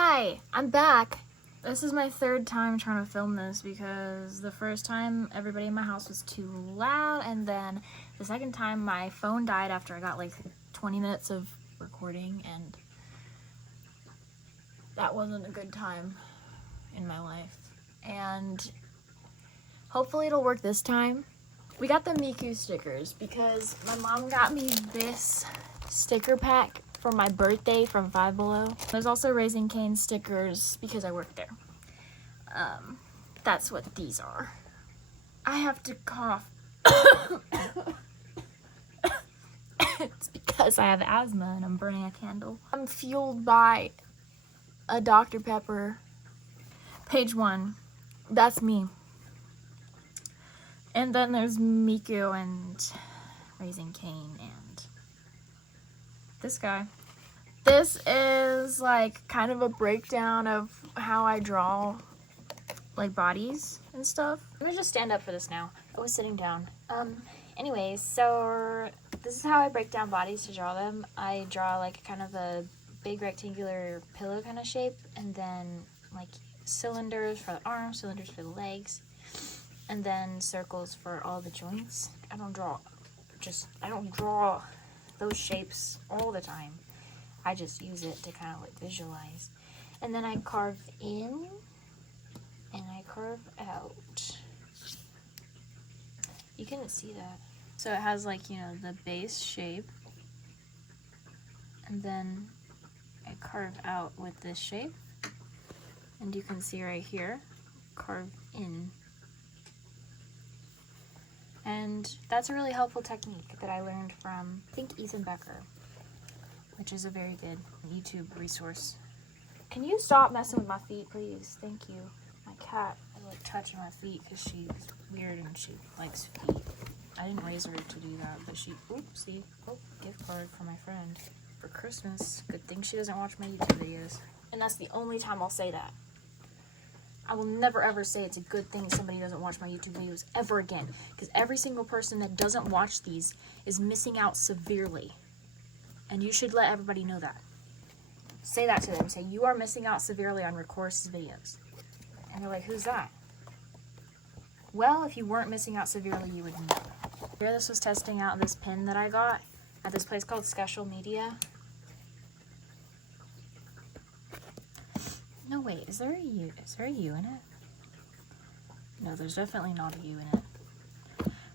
Hi, I'm back. This is my third time trying to film this because the first time everybody in my house was too loud, and then the second time my phone died after I got like 20 minutes of recording, and that wasn't a good time in my life. And hopefully it'll work this time. We got the Miku stickers because my mom got me this sticker pack for my birthday from Five Below. There's also Raising Cane stickers because I work there. That's what these are. I have to cough. It's because I have asthma and I'm burning a candle. I'm fueled by a Dr. Pepper. Page 1. That's me. And then there's Miku and Raising Cane and this guy. This is like kind of a breakdown of how I draw like bodies and stuff. I'm gonna just stand up for this now. I was sitting down. Anyways, so this is how I break down bodies to draw them. I draw like kind of a big rectangular pillow kind of shape, and then like cylinders for the arms, cylinders for the legs, and then circles for all the joints. I don't draw those shapes all the time. I just use it to kind of like visualize. And then I carve in and I carve out. You couldn't see that. So it has like, you know, the base shape. And then I carve out with this shape. And you can see right here, carve in. And that's a really helpful technique that I learned from, I think, Ethan Becker, which is a very good YouTube resource. Can you stop messing with my feet, please? Thank you. My cat is like touching my feet because she's weird and she likes feet. I didn't raise her to do that, but she, oopsie. Oh, gift card for my friend for Christmas. Good thing she doesn't watch my YouTube videos. And that's the only time I'll say that. I will never ever say it's a good thing somebody doesn't watch my YouTube videos ever again, because every single person that doesn't watch these is missing out severely. And you should let everybody know that. Say that to them. Say, you are missing out severely on your course's videos. And they're like, who's that? Well, if you weren't missing out severely, you would know. Here, this was testing out this pen that I got at this place called Sketchbook. No, wait, is there a U? Is there a U in it? No, there's definitely not a U in it.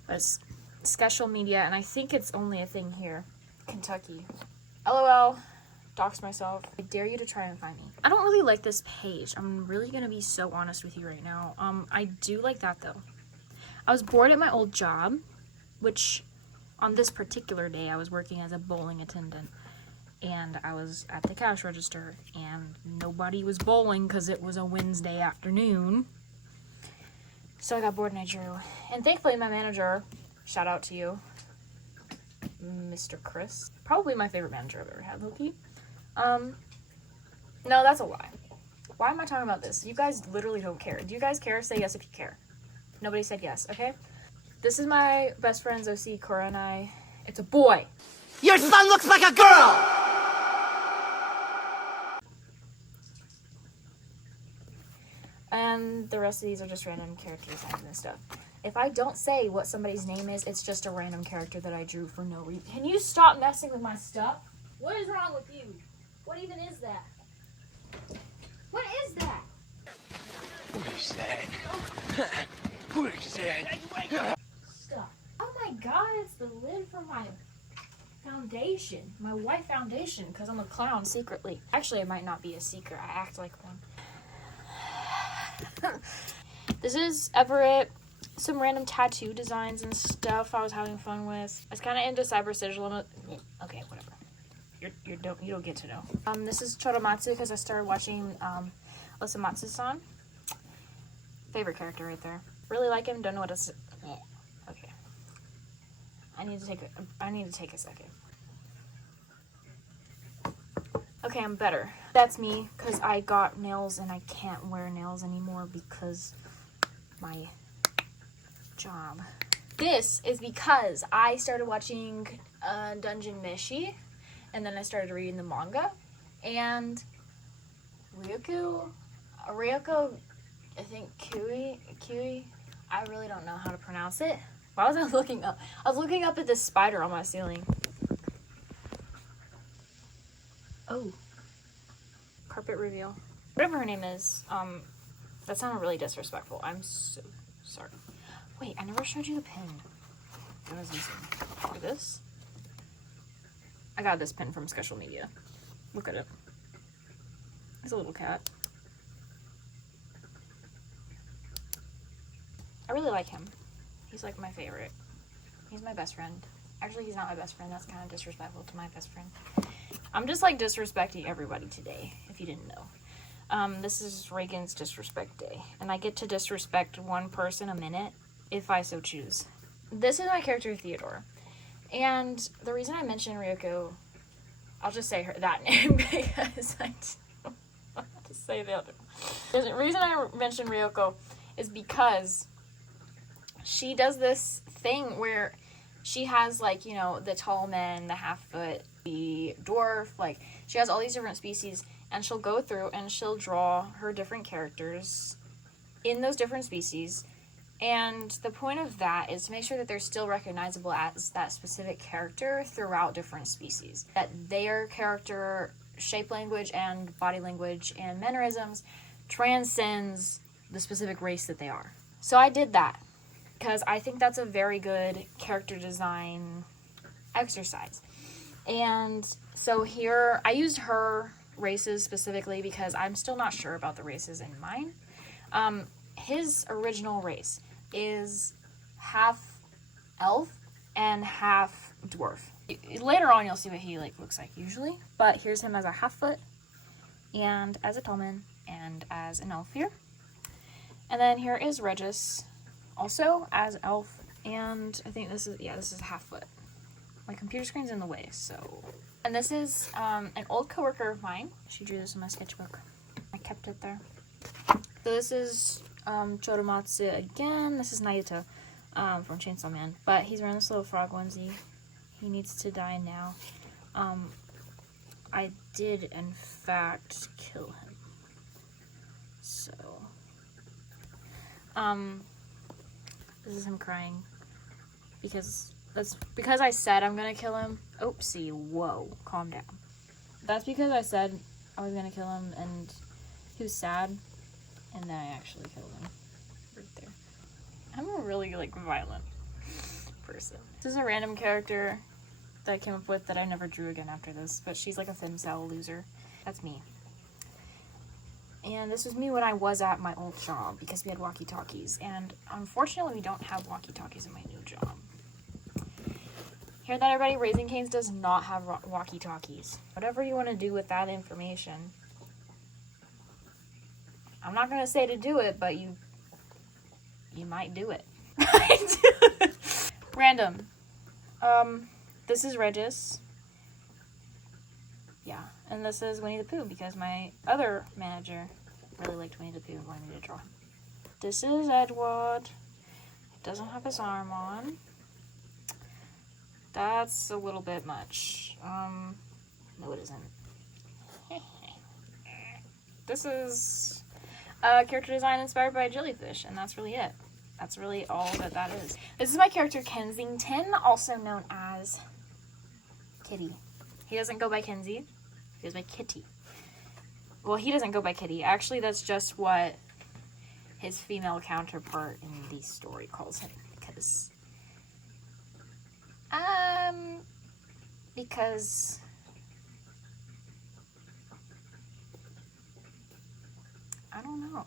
But it's Sketchbook, and I think it's only a thing here. Kentucky. LOL. Dox myself. I dare you to try and find me. I don't really like this page. I'm really gonna be so honest with you right now. I do like that though. I was bored at my old job, which on this particular day I was working as a bowling attendant. And I was at the cash register, and nobody was bowling because it was a Wednesday afternoon. So I got bored and I drew. And thankfully my manager, shout out to you, Mr. Chris. Probably my favorite manager I've ever had, Loki. No, that's a lie. Why am I talking about this? You guys literally don't care. Do you guys care? Say yes if you care. Nobody said yes, okay? This is my best friend's OC, Cora, and I. It's a boy. Your son looks like a girl! And the rest of these are just random character designs and stuff. If I don't say what somebody's name is, it's just a random character that I drew for no reason. Can you stop messing with my stuff? What is wrong with you? What even is that? What is that? What is that? What is that? Stop. Oh my god, it's the lid for my foundation. My white foundation, because I'm a clown secretly. Actually, it might not be a secret. I act like one. This is Everett. Some random tattoo designs and stuff I was having fun with. I was kind of into cyber sigil. Okay, whatever. You don't get to know. This is Choromatsu because I started watching Osomatsu San. Favorite character right there. Really like him. Don't know what to say. Okay. I need to take a second. Okay, I'm better. That's me because I got nails and I can't wear nails anymore because my job. This is because I started watching Dungeon Meshi, and then I started reading the manga, and Ryoko, I think Kiwi. I really don't know how to pronounce it. Why was I looking up? I was looking up at this spider on my ceiling. Oh. Carpet reveal. Whatever her name is, that sounded really disrespectful. I'm so sorry. Wait, I never showed you the pin. What is this? Or this? I got this pin from Sketchbook Media. Look at it. It's a little cat. I really like him. He's like my favorite. He's my best friend. Actually, he's not my best friend. That's kind of disrespectful to my best friend. I'm just like disrespecting everybody today, if you didn't know. This is Reagan's disrespect day, and I get to disrespect one person a minute if I so choose. This is my character Theodore, and the reason I mentioned Ryoko, I'll just say that name because I don't want to say the other. The reason I mentioned Ryoko is because she does this thing where she has, like, you know, the tall men, the half-foot, the dwarf, like, she has all these different species, and she'll go through and she'll draw her different characters in those different species, and the point of that is to make sure that they're still recognizable as that specific character throughout different species. That their character, shape language, and body language, and mannerisms transcends the specific race that they are. So I did that, because I think that's a very good character design exercise. And so here, I used her races specifically because I'm still not sure about the races in mine. His original race is half elf and half dwarf. Later on, you'll see what he looks like usually. But here's him as a half-foot, and as a tallman, and as an elf here. And then here is Regis, also as elf, and I think this is half-foot. My computer screen's in the way, so. And this is an old coworker of mine. She drew this in my sketchbook. I kept it there. So this is Chodomatsu again. This is Nayuta from Chainsaw Man, but he's wearing this little frog onesie. He needs to die now. I did in fact kill him. So this is him crying because I said I'm gonna kill him. Oopsie, whoa, calm down. That's because I said I was gonna kill him, and he was sad, and then I actually killed him right there. I'm a really violent person. This is a random character that I came up with that I never drew again after this, but she's like a femcel loser. That's me. And this was me when I was at my old job, because we had walkie-talkies, and unfortunately we don't have walkie-talkies in my new job. Hear that, everybody? Raising Cane's does not have walkie-talkies. Whatever you want to do with that information, I'm not going to say to do it, but you might do it. Random. This is Regis. Yeah, and this is Winnie the Pooh, because my other manager really liked Winnie the Pooh and wanted me to draw him. This is Edward. He doesn't have his arm on. That's a little bit much. No it isn't. This is character design inspired by a jellyfish, and that's really it. That's really all that is. This is my character Kensington, also known as Kitty. He doesn't go by Kenzie. He goes by Kitty. Well, he doesn't go by Kitty. Actually, that's just what his female counterpart in the story calls him. Because I don't know.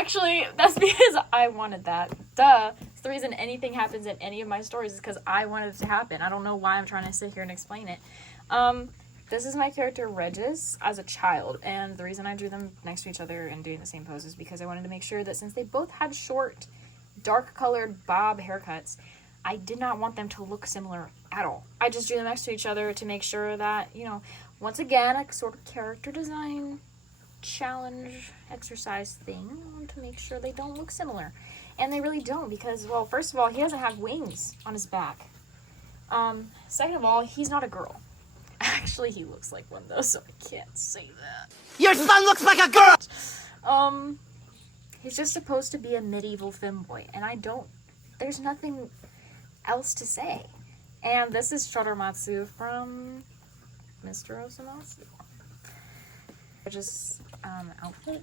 Actually, that's because I wanted that. Duh. It's the reason anything happens in any of my stories is because I wanted it to happen. I don't know why I'm trying to sit here and explain it. This is my character Regis as a child, and the reason I drew them next to each other and doing the same pose is because I wanted to make sure that since they both had short, dark-colored bob haircuts, I did not want them to look similar at all. I just drew them next to each other to make sure that, you know, once again, a sort of character design challenge exercise thing to make sure they don't look similar. And they really don't, because, well, first of all, he doesn't have wings on his back. Second of all, he's not a girl. Actually, he looks like one though, so I can't say that. Your son looks like a girl! He's just supposed to be a medieval femboy, and there's nothing else to say. And this is Shotomatsu from Mr. Osomatsu. Just, outfit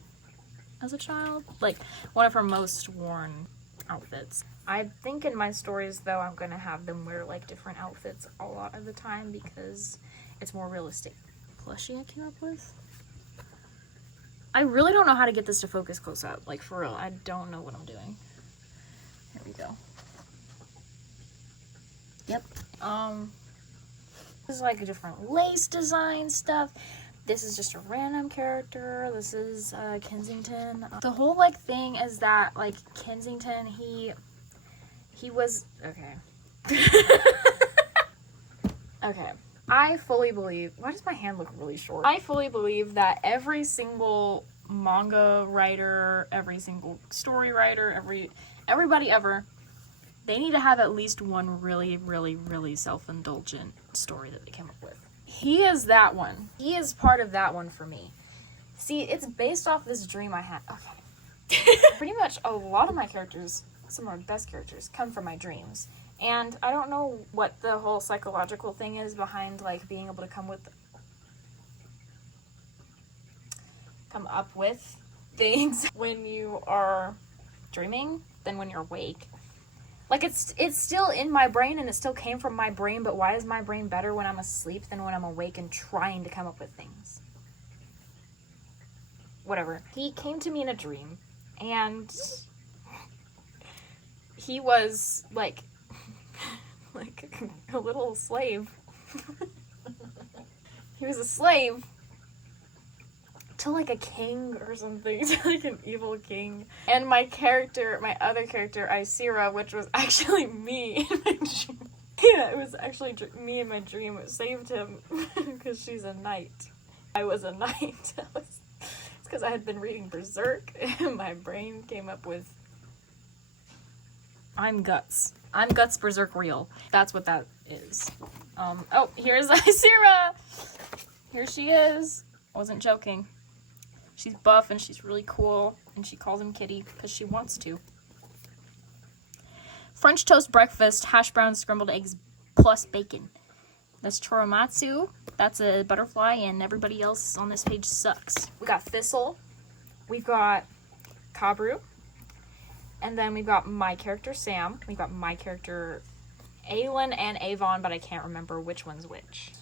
as a child. Like, one of her most worn outfits. I think in my stories, though, I'm gonna have them wear, like, different outfits a lot of the time because it's more realistic. Plushie I came up with. I really don't know how to get this to focus close up. Like, for real, I don't know what I'm doing. Here we go. Yep. This is like a different lace design stuff. This is just a random character. This is Kensington. The whole like thing is that like Kensington, he was okay. Okay. I fully believe. Why does my hand look really short? I fully believe that every single manga writer, every single story writer, everybody ever, they need to have at least one really, really, really self-indulgent story that they came up with. He is that one. He is part of that one for me. See, it's based off this dream I had. Okay. Pretty much a lot of my characters, some of my best characters, come from my dreams. And I don't know what the whole psychological thing is behind, like, being able to come up with things when you are dreaming than when you're awake. Like, it's still in my brain and it still came from my brain, but why is my brain better when I'm asleep than when I'm awake and trying to come up with things? Whatever. He came to me in a dream, and he was, like a little slave. He was a slave to like a king or something, to like an evil king. And my other character, Isira, which was actually me in my dream. Yeah, it was actually me in my dream. It saved him because she's a knight. I was a knight. It's because I had been reading Berserk and my brain came up with I'm Guts. I'm Guts Berserk Real. That's what that is. Oh, here's Isira! Here she is. I wasn't joking. She's buff and she's really cool, and she calls him Kitty because she wants to. French toast breakfast, hash browns, scrambled eggs, plus bacon. That's Choromatsu. That's a butterfly, and everybody else on this page sucks. We got Thistle. We've got Kabru. And then we've got my character Sam. We've got my character Aelin and Avon, but I can't remember which one's which.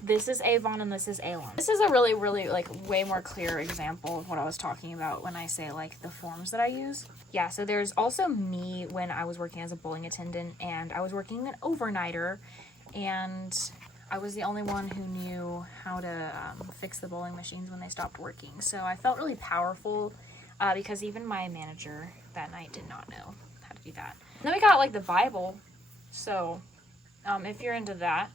This is Avon and this is Aelin. This is a really, really, like, way more clear example of what I was talking about when I say, like, the forms that I use. Yeah, so there's also me when I was working as a bowling attendant, and I was working an overnighter, and I was the only one who knew how to fix the bowling machines when they stopped working. So I felt really powerful. Because even my manager that night did not know how to do that. And then we got, like, the Bible. So, if you're into that,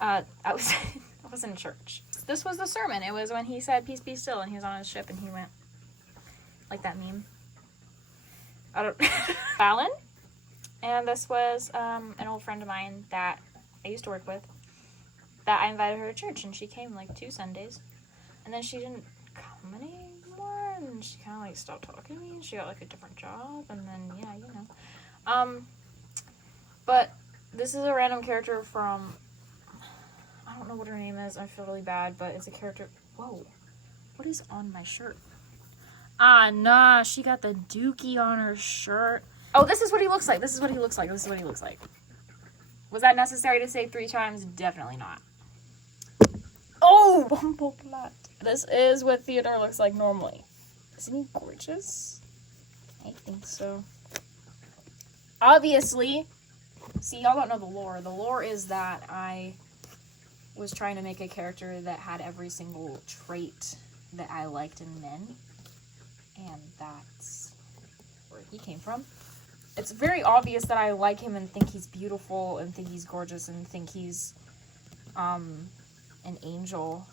I was in church. This was the sermon. It was when he said, "Peace be still," and he was on his ship and he went, like that meme. Fallon. And this was, an old friend of mine that I used to work with, that I invited her to church, and she came, like, 2 Sundays. And then she didn't come anymore. And she kind of like stopped talking to me, and she got like a different job, and then yeah, you know. But this is a random character from, I don't know what her name is, I feel really bad, but it's a character. Whoa, what is on my shirt? Ah, nah, she got the dookie on her shirt. Oh, this is what he looks like. This is what he looks like. This is what he looks like. Was that necessary to say 3 times? Definitely not. Oh, Bumbleplat. This is what Theodore looks like normally. Isn't he gorgeous? I think so. Obviously, see, y'all don't know the lore. The lore is that I was trying to make a character that had every single trait that I liked in men. And that's where he came from. It's very obvious that I like him and think he's beautiful and think he's gorgeous and think he's an angel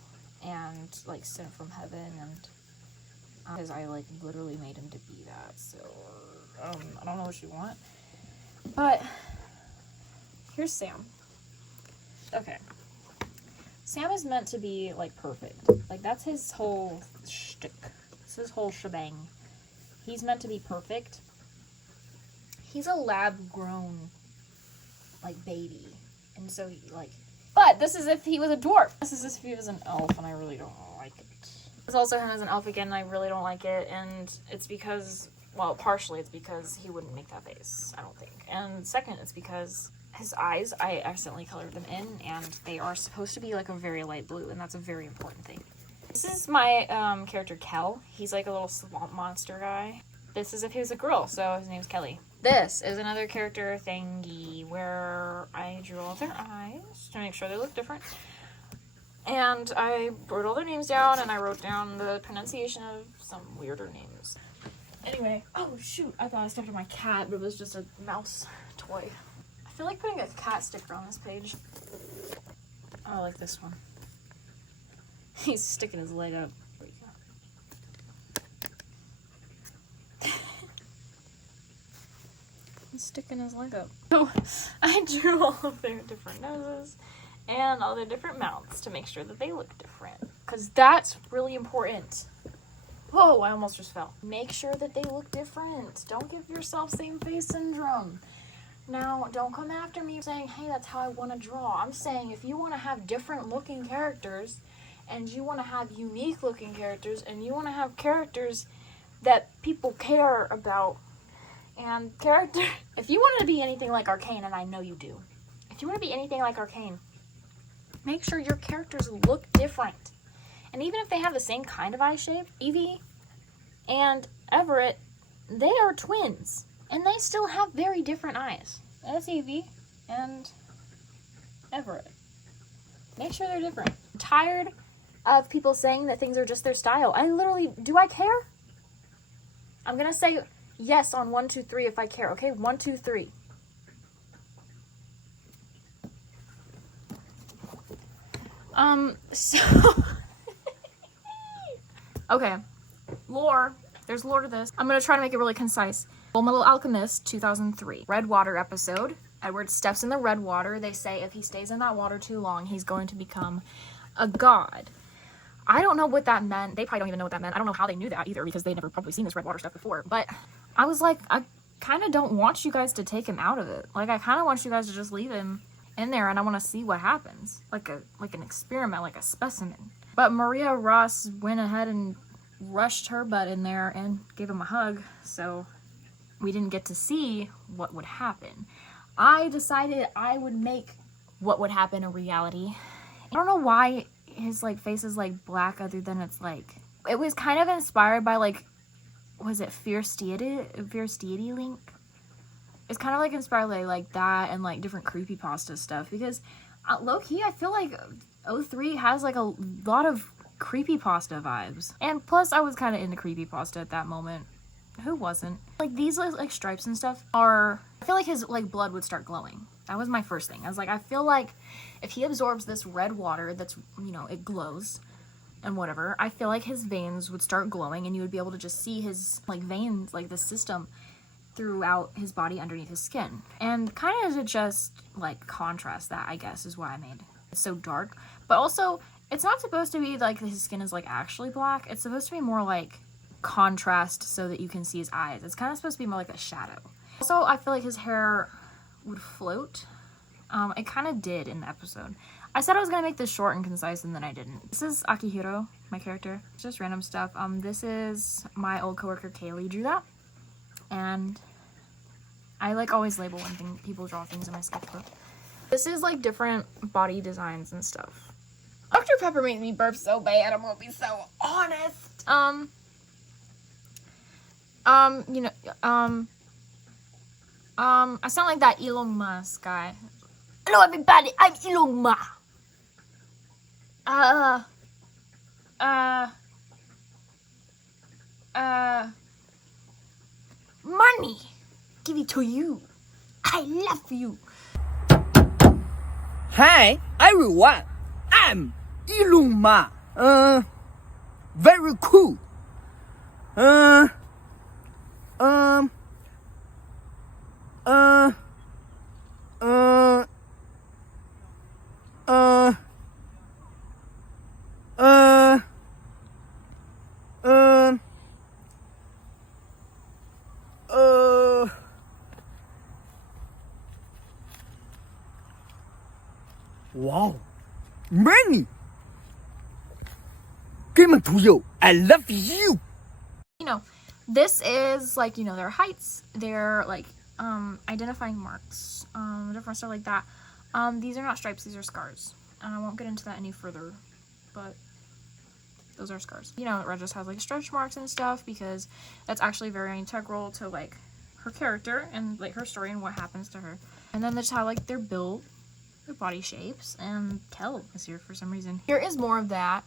and like sent from heaven, and because I like literally made him to be that. So I don't know what you want, but here's Sam. Okay. Sam is meant to be, like, perfect. Like, that's his whole shtick. It's his whole shebang. He's meant to be perfect. He's a lab-grown, like, baby. And so, like... But this is if he was a dwarf. This is if he was an elf, and I really don't like it. It's also him as an elf again, and I really don't like it. And it's because... Well, partially it's because he wouldn't make that face, I don't think. And second, it's because his eyes, I accidentally colored them in, and they are supposed to be, like, a very light blue, and that's a very important thing. This is my character, Kel. He's, like, a little swamp monster guy. This is if he was a girl, so his name's Kelly. This is another character thingy where I drew all their eyes to make sure they look different. And I wrote all their names down, and I wrote down the pronunciation of some weirder names. Anyway, oh shoot, I thought I stepped on my cat, but it was just a mouse toy. I feel like putting a cat sticker on this page. Oh, I like this one. He's sticking his leg up. He's sticking his leg up. So, I drew all of their different noses and all their different mouths to make sure that they look different. Because that's really important. Whoa, I almost just fell. Make sure that they look different. Don't give yourself same face syndrome. Now, don't come after me saying, hey, that's how I want to draw. I'm saying if you want to have different looking characters, and you want to have unique looking characters, and you want to have characters that people care about, and character... If you want to be anything like Arcane, and I know you do, if you want to be anything like Arcane, make sure your characters look different. And even if they have the same kind of eye shape, Evie and Everett, they are twins. And they still have very different eyes. That's Evie and Everett. Make sure they're different. I'm tired of people saying that things are just their style. Do I care? I'm gonna say yes on 1, 2, 3 if I care, okay? 1, 2, 3. So... Okay, lore. There's lore to this. I'm gonna try to make it really concise. Fullmetal Alchemist, 2003. Red water episode. Edward steps in the red water. They say if he stays in that water too long, he's going to become a god. I don't know what that meant. They probably don't even know what that meant. I don't know how they knew that either because they'd never probably seen this red water stuff before. But I was like, I kind of don't want you guys to take him out of it. Like, I kind of want you guys to just leave him in there and I want to see what happens. Like an experiment, like a specimen. But Maria Ross went ahead and rushed her butt in there and gave him a hug, so we didn't get to see what would happen. I decided I would make what would happen a reality. I don't know why his, like, face is, like, black other than it's, like... It was kind of inspired by, like, was it Fierce Deity Link? It's kind of, like, inspired by, like, that and, like, different creepypasta stuff, because low-key, I feel like 03 has, like, a lot of creepypasta vibes. And plus, I was kind of into creepypasta at that moment. Who wasn't? Like, these, like, stripes and stuff are... I feel like his, like, blood would start glowing. That was my first thing. I was like, I feel like if he absorbs this red water that's, you know, it glows and whatever, I feel like his veins would start glowing and you would be able to just see his, like, veins, like, the system throughout his body underneath his skin. And kind of to just, like, contrast that, I guess, is why I made it. It's so dark. But also, it's not supposed to be, like, his skin is, like, actually black. It's supposed to be more, like, contrast so that you can see his eyes. It's kind of supposed to be more like a shadow. Also, I feel like his hair would float. It kind of did in the episode. I said I was going to make this short and concise, and then I didn't. This is Akihiro, my character. It's just random stuff. This is my old coworker, Kaylee, drew that. And I, like, always label when people draw things in my sketchbook. This is, like, different body designs and stuff. Dr. Pepper made me burp so bad, I'm gonna be so honest. You know, I sound like that Elon Musk guy. Hello everybody, I'm Elon Musk. Money. Give it to you. I love you. Hi, everyone. I'm Elon Musk. Very cool. uh, wow, Manny! Game to you, I love you! You know, this is like, you know, their heights, their like identifying marks, different stuff like that. These are not stripes, these are scars. And I won't get into that any further, but those are scars. You know, Regis has like stretch marks and stuff because that's actually very integral to like her character and like her story and what happens to her. And then they just have like their build, their body shapes, and Kel is here for some reason. Here is more of that.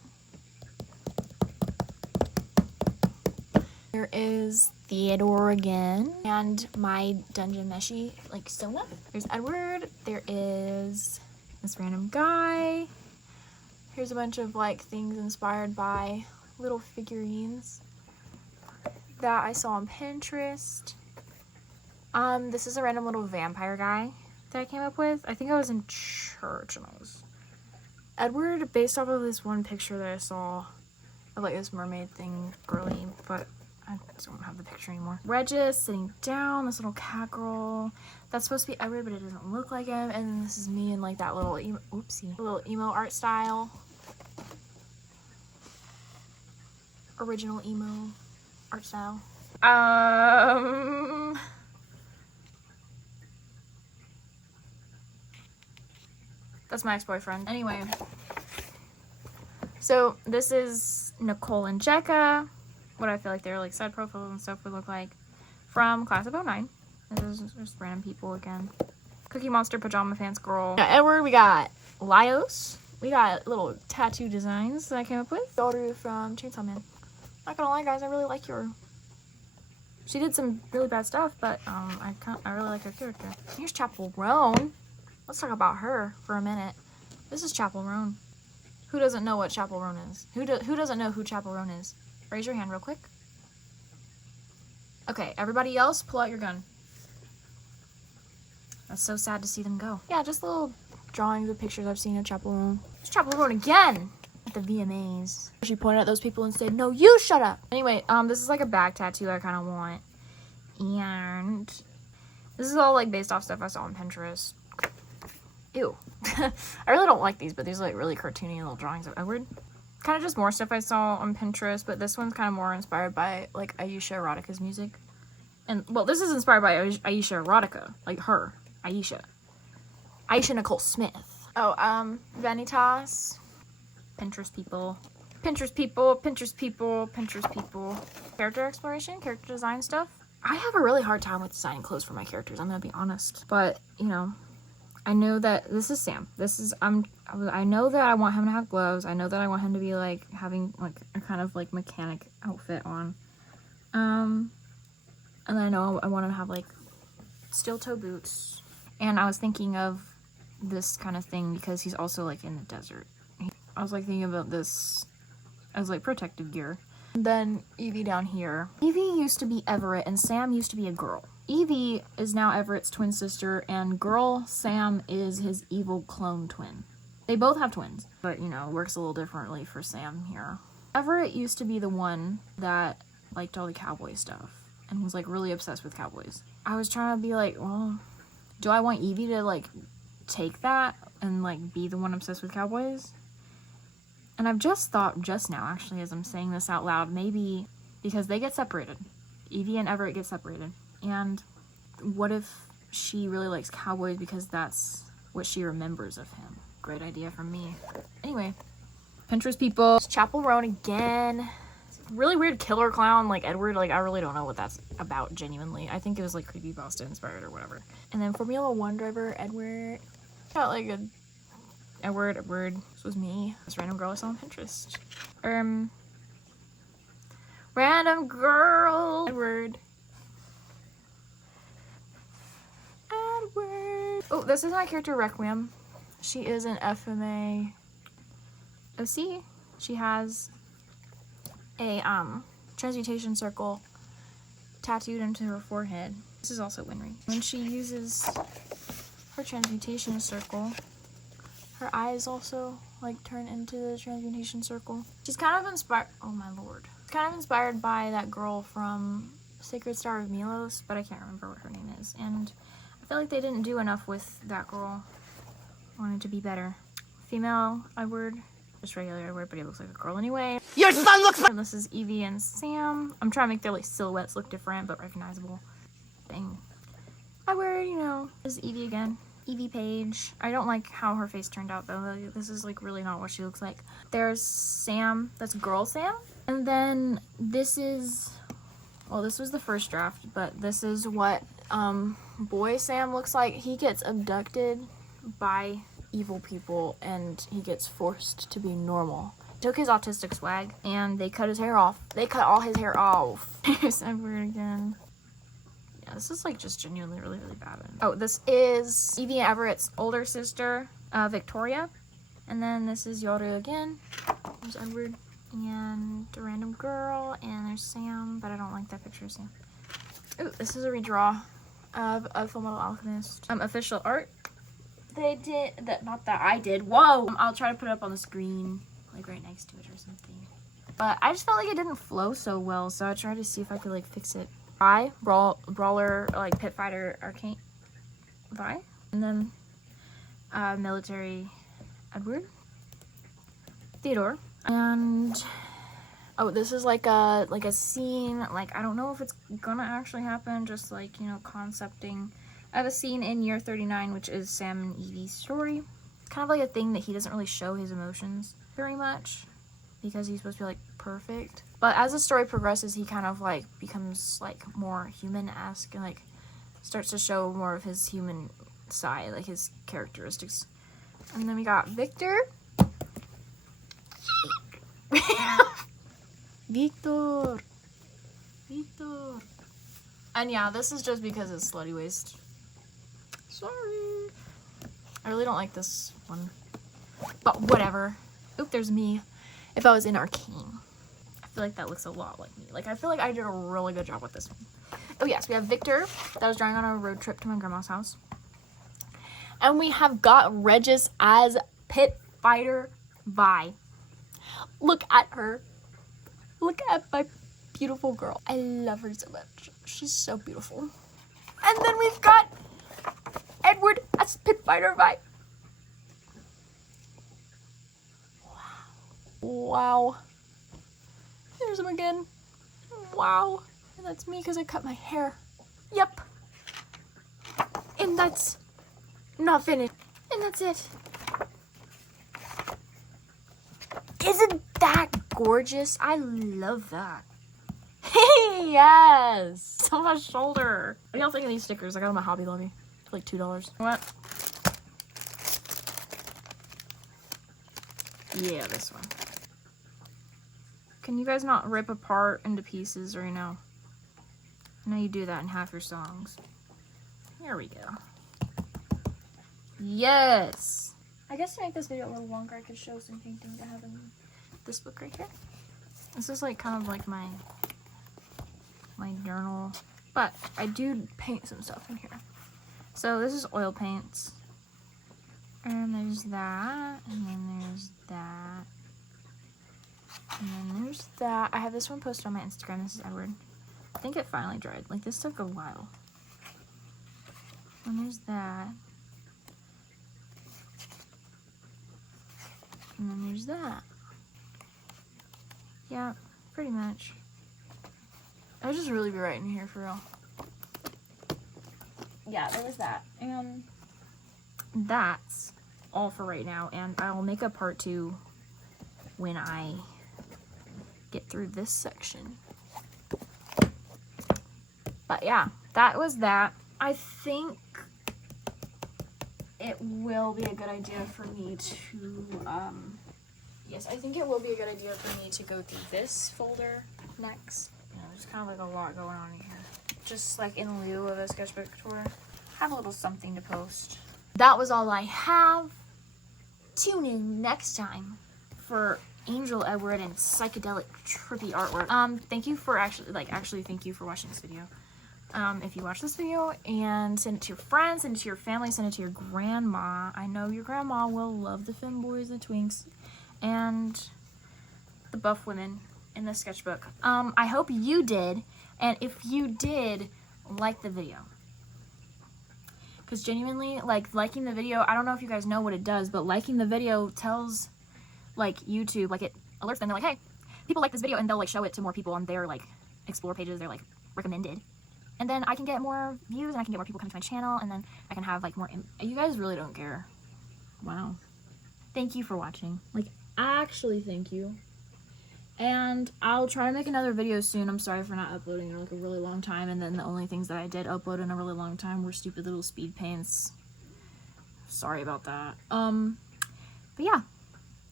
Here is Theodore again, and my dungeon meshy like Sona. There's Edward. There is this random guy. Here's a bunch of like things inspired by little figurines that I saw on Pinterest. This is a random little vampire guy that I came up with. I think I was in church and I was Edward based off of this one picture that I saw of like this mermaid thing girly, but I just don't have the picture anymore. Regis sitting down, this little cat girl. That's supposed to be Edward, but it doesn't look like him. And this is me in like that little emo, little emo art style. Original emo art style. That's my ex-boyfriend. Anyway. So this is Nicole and Jekka. What I feel like their like side profiles and stuff would look like from Class of 09. This is just random people again. Cookie Monster Pajama Pants Girl. Yeah, Edward, we got Laios. We got little tattoo designs that I came up with. Daughter from Chainsaw Man. Not gonna lie, guys, I really like her. She did some really bad stuff, but I really like her character. Here's Chapel Roan. Let's talk about her for a minute. This is Chapel Roan. Who doesn't know what Chapel Roan is? Who doesn't know who Chapel Roan is? Raise your hand real quick. Okay, everybody else, pull out your gun. That's so sad to see them go. Yeah, just little drawings of pictures I've seen of Chapel Roan. It's Chapel Roan again at the VMAs. She pointed at those people and said, "No, you shut up." Anyway, this is like a back tattoo I kind of want. And this is all like based off stuff I saw on Pinterest. Ew. I really don't like these, but these are like really cartoony little drawings of Edward. Kind of just more stuff I saw on Pinterest, but this one's kind of more inspired by like Aisha Erotica's music. And well, this is inspired by Aisha Erotica, like her, Aisha Nicole Smith. Oh, Vanitas, Pinterest people, character exploration, character design stuff. I have a really hard time with designing clothes for my characters, I'm gonna be honest, but you know, I know that this is Sam. I know that I want him to have gloves. I know that I want him to be like having like a kind of like mechanic outfit on. And I know I want him to have like steel toe boots. And I was thinking of this kind of thing because he's also like in the desert. I was like thinking about this as like protective gear. And then Evie down here. Evie used to be Everett and Sam used to be a girl. Evie is now Everett's twin sister, and girl Sam is his evil clone twin. They both have twins, but you know, works a little differently for Sam here. Everett used to be the one that liked all the cowboy stuff and was like really obsessed with cowboys. I was trying to be like, well, do I want Evie to like take that and like be the one obsessed with cowboys? And I've just thought just now, actually, as I'm saying this out loud, maybe because they get separated. Evie and Everett get separated. And what if she really likes cowboys because that's what she remembers of him? Great idea from me. Anyway, Pinterest people. Chapel Roan again. Really weird killer clown like Edward. Like, I really don't know what that's about, genuinely. I think it was like creepypasta inspired or whatever. And then Formula 1 driver, Edward. Got like a Edward. This was me. This random girl I saw on Pinterest. Random girl. Edward. Oh, this is my character Requiem. She is an FMA OC. She has a transmutation circle tattooed into her forehead. This is also Winry. When she uses her transmutation circle, her eyes also like turn into the transmutation circle. She's kind of inspired. Oh my lord. Kind of inspired by that girl from Sacred Star of Milos, but I can't remember what her name is. And I feel like they didn't do enough with that girl. I wanted to be better. Female Edward. Just regular Edward, but he looks like a girl anyway. Your son looks like. And this is Evie and Sam. I'm trying to make their like silhouettes look different but recognizable. Dang. Edward, you know, this is Evie again. Evie Page. I don't like how her face turned out though. Like, this is like really not what she looks like. There's Sam. That's girl Sam. And then this is, well, this was the first draft, but this is what boy Sam looks like. He gets abducted by evil people and he gets forced to be normal. Took his autistic swag and they cut his hair off. They cut all his hair off. Here's Edward again. Yeah, this is like just genuinely really, really bad. Oh, this is Evie and Everett's older sister, Victoria. And then this is Yoru again. There's Edward and a random girl. And there's Sam, but I don't like that picture of Sam. Ooh, this is a redraw of Fullmetal Alchemist. Official art. They did that, not that I did. Whoa! I'll try to put it up on the screen, like right next to it or something. But I just felt like it didn't flow so well, so I tried to see if I could like fix it. Brawler, like pit fighter, Arcane Vi, and then military Edward, Theodore, and oh, this is like a scene. Like I don't know if it's gonna actually happen. Just like, you know, concepting of a scene in year 39, which is Sam and Evie's story. It's kind of like a thing that he doesn't really show his emotions very much because he's supposed to be like perfect. But as the story progresses, he kind of like becomes like more human-esque and like starts to show more of his human side, like his characteristics. And then we got Viktor. Viktor. And yeah, this is just because it's slutty waist. Sorry. I really don't like this one. But whatever. Oop, there's me. If I was in Arcane. I feel like that looks a lot like me. Like, I feel like I did a really good job with this one. Oh yes, we have Viktor. That was drawing on a road trip to my grandma's house. And we have got Regis as Pit Fighter Vi. Look at her. Look at my beautiful girl. I love her so much. She's so beautiful. And then we've got Edward as Pit Fighter Vi. Wow. There's him again. Wow. And that's me because I cut my hair. Yep. And that's not finished. And that's it. Isn't that gorgeous? I love that. Yes. On my shoulder. What do y'all think of these stickers? I got them at Hobby Lobby for like $2. What? Yeah, this one. Can you guys not rip apart into pieces right now? I know you do that in half your songs. Here we go. Yes! I guess to make this video a little longer, I could show some paintings I have in this book right here. This is like kind of like my journal, but I do paint some stuff in here. So this is oil paints. And there's that, and then there's that. And then there's that. I have this one posted on my Instagram. This is Edward. I think it finally dried. Like, this took a while. And there's that. And then there's that. Yeah, pretty much. I'll just really be writing here for real. Yeah, there was that. And that's all for right now. And I'll make a part 2 when I get through this section. But yeah, that was that. I think it will be a good idea for me to, yes, I think it will be a good idea for me to go through this folder next. You know, there's kind of like a lot going on in here. Just like in lieu of a sketchbook tour, have a little something to post. That was all I have. Tune in next time for Angel Edward and psychedelic trippy artwork. Thank you for actually thank you for watching this video. if you watch this video, and send it to your friends, send it to your family, send it to your grandma. I know your grandma will love the femboys, the twinks, and the buff women in the sketchbook. I hope you did, and if you did, like the video. Because genuinely, like, liking the video, I don't know if you guys know what it does, but liking the video tells, like, YouTube, like, it alerts them. They're like, hey, people like this video, and they'll, like, show it to more people on their, like, explore pages. They're, like, recommended. And then I can get more views, and I can get more people coming to my channel, and then I can have, like, more... You guys really don't care. Wow. Thank you for watching. Like, actually, thank you. And I'll try to make another video soon. I'm sorry for not uploading in, like, a really long time, and then the only things that I did upload in a really long time were stupid little speed paints. Sorry about that. But yeah.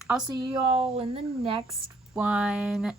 I'll see you all in the next one.